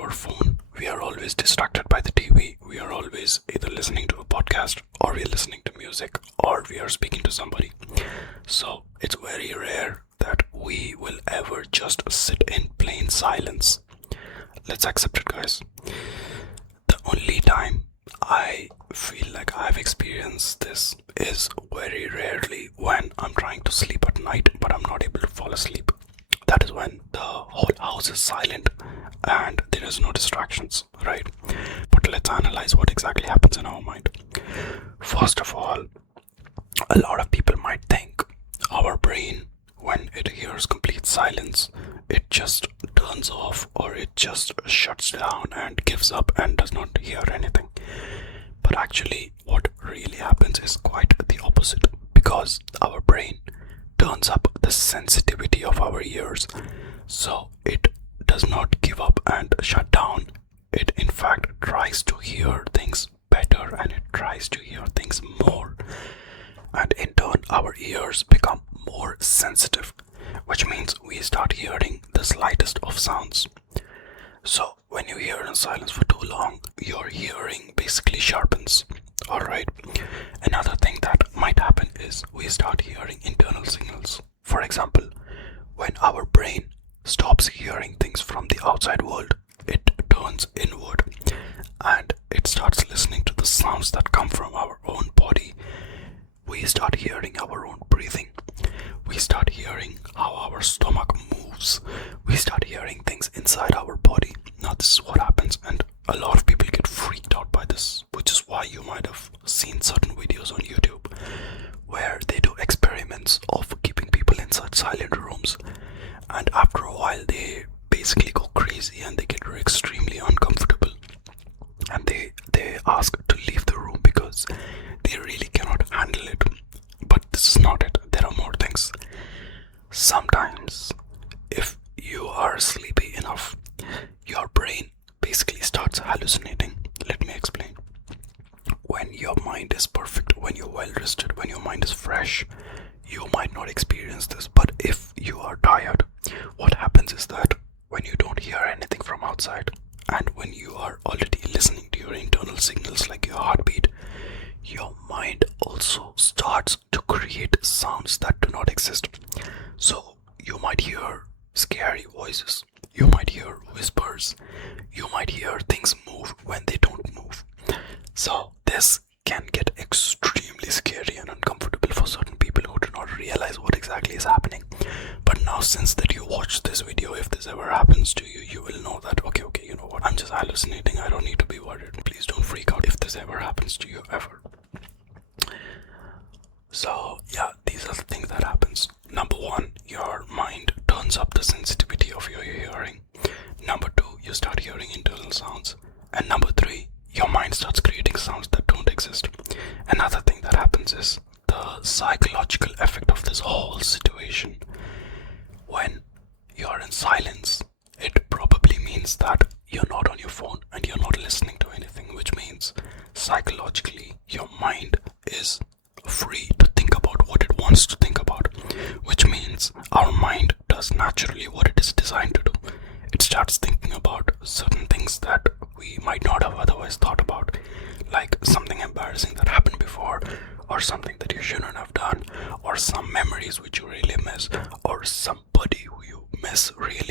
our phone. We are always distracted by the TV. We are always either listening to a podcast, or we are listening to music, or we are speaking to somebody. So it's very rare that we will ever just sit in plain silence. Let's accept it, guys. The only time I feel like I've experienced this is very rarely when I'm trying to sleep at night but I'm not able to fall asleep. That is when the whole house is silent and there is no distractions, right? But let's analyze what exactly happens in our mind. First of all, a lot of people might think our brain, when it hears complete silence, it just turns off or it just shuts down and gives up and does not hear anything. But actually, what really happens is quite the opposite, because our brain turns up the sensitivity of our ears. So it does not give up and shut down. It in fact tries to hear things better and it tries to hear things more. And in turn, our ears become more sensitive, which means we start hearing the slightest of sounds. So when you hear in silence for too long, your hearing basically sharpens. Alright. Another thing that might happen is we start hearing internal signals. For example, when our brain stops hearing things from the outside world, it turns inward and it starts listening to the sounds that come from our own body. We start hearing our own breathing. We start hearing how our stomach moves. We start hearing things inside our body. Now this is what happens, and a lot of people get freaked out by this, which is why you might have seen certain videos on YouTube where they do experiments of keeping people in such silent rooms, and after a while they basically go crazy and they get extremely uncomfortable and they ask to leave the room because they really cannot handle it. But this is not it. There are more things. Sometimes if you are sleepy enough, your brain basically starts hallucinating. Let me explain. When your mind is perfect, when you're well rested, when your mind is fresh, you might not experience this. But if you are tired, what happens is that when you don't hear anything from outside and when you are already listening to your internal signals like your heartbeat, your mind also starts to create sounds that do not exist. So you might hear scary voices, you might hear whispers, you might hear things move when they don't move. So this can get extremely scary and uncomfortable for certain people who do not realize what exactly is happening. But now, since that you watched this video, if this ever happens to you, you will know that okay, you know what, I'm just hallucinating. I don't need to be worried. Please don't freak out if this ever happens to you ever. So yeah, these are the things that happens. Number one, your mind turns up the sensitivity of your hearing. Number two, you start hearing internal sounds. And number three, your mind starts creating sounds that don't exist. Another thing that happens is the psychological effect of this whole situation. When you're in silence, it probably means that you're not on your phone and you're not listening to anything, which means psychologically your mind is free to think about what it wants to think about, which means our mind does naturally what it is designed to do. It starts thinking about certain things that we might not have otherwise thought about, like something embarrassing that happened before, or something that you shouldn't have done, or some memories which you really miss, or somebody who you miss really